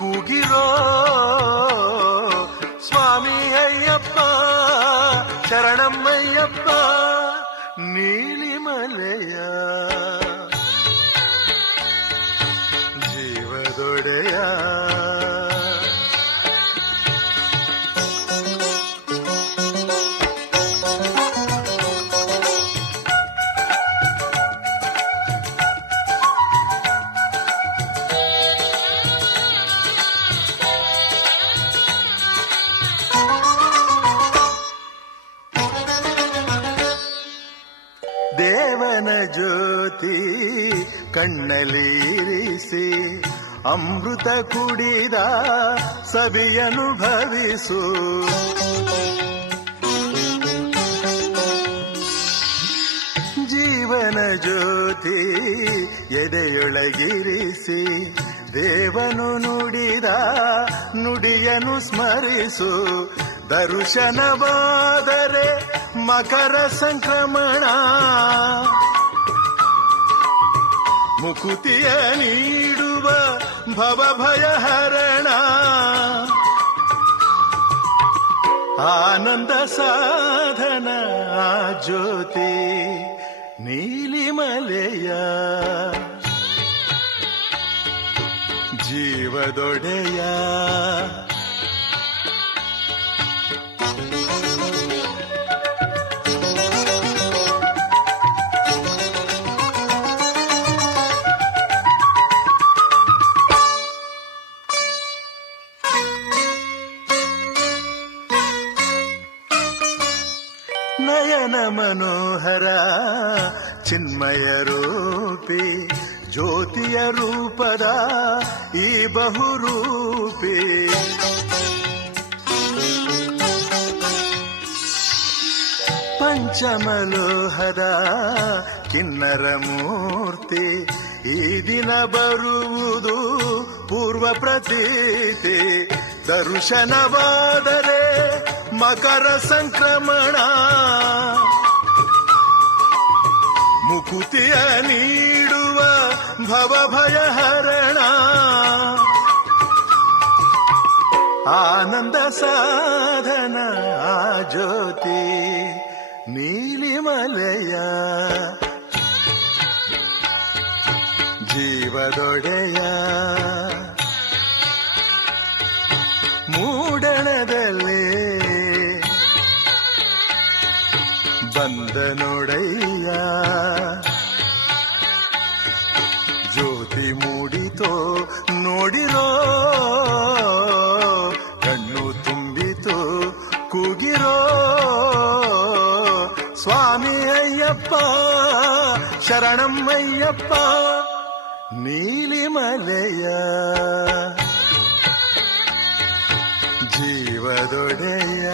ಕೂಗಿರೋ ಸ್ವಾಮಿ ಅಯ್ಯಪ್ಪ ಶರಣಮ್ಮಯ್ಯಪ್ಪ ನೀಲಿಮಲೆಯ ಕಣ್ಣಲ್ಲಿರಿಸಿ ಅಮೃತ ಕುಡಿದ ಸವಿಯನುಭವಿಸು. ಜೀವನ ಜ್ಯೋತಿ ಎದೆಯೊಳಗಿರಿಸಿ ದೇವನು ನುಡಿದ ನುಡಿಯನು ಸ್ಮರಿಸು. ದರ್ಶನವಾದರೆ ಮಕರ ಸಂಕ್ರಮಣ. ಮುಕುತಿಯ ನೀಡುವ ಭವಭಯಹರಣ ಆನಂದ ಸಾಧನ ಜ್ಯೋತಿ ನೀಲಿಮಲೆಯ. ಜೀವದೊಡೆಯ ನಯನ ಮನೋಹರ, ಚಿನ್ಮಯ ರೂಪಿ, ಜ್ಯೋತಿಯ ರೂಪದ ಈ ಬಹುರೂಪಿ. ಪಂಚಮಲೋಹದ ಕಿನ್ನರ ಮೂರ್ತಿ, ಈ ದಿನ ಬರುವುದು ಪೂರ್ವ ಪ್ರತೀತಿ. ದರ್ಶನವಾದರೆ ಮಕರ ಸಂಕ್ರಮಣ ಮುಕುತಿಯ ನೀಡುವ ಭವಭಯಹರಣ ಆನಂದ ಸಾಧನ ಆ ಜ್ಯೋತಿ ನೀಲಿಮಲೆಯ ಜೀವದೊಡೆಯ. ಮೂಡಣದಲ್ಲಿ ಬಂದ ಅಯ್ಯಪ್ಪ ಶರಣಮ್ಮಯ್ಯಪ್ಪ ನೀಲಿಮಲೆಯ ಜೀವದೊಡೆಯ.